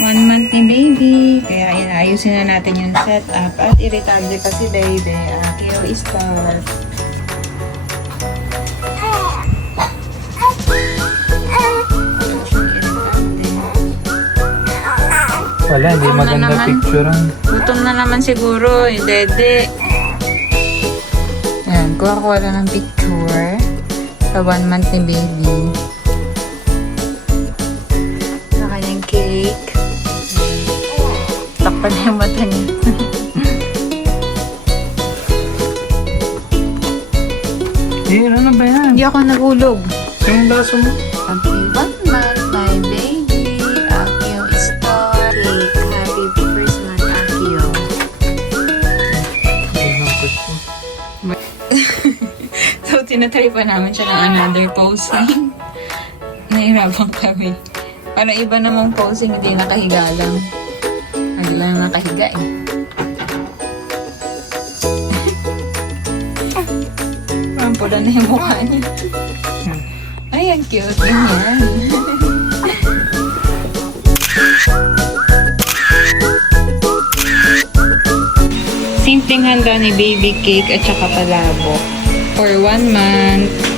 1 month ni baby. Kaya inaayusin na natin yung setup. At irritable pa si baby. Keo start. Wala, hindi Gutom na maganda naman. picture ang. Gutom na naman siguro. Yung dede. Ayan, kuha-kuha lang ng picture. Sa 1 month ni baby. Sa kanyang cake. Takpan na yung mata niya. Ano ba yan? Hindi ako nagulog. Yung baso mo? Happy 1 month, my baby. Akio star cake. Happy first month, Akio. So, tinatry pa namin siya ng another posing. Nahirapan kami. Para iba namang posing, hindi nakahiga lang. Hindi lang nakahiga eh. Parang pula na yung mukha niya. Ay, ang cute. Ganyan. Simpleng handa ni baby cake at saka palabok. For 1 month.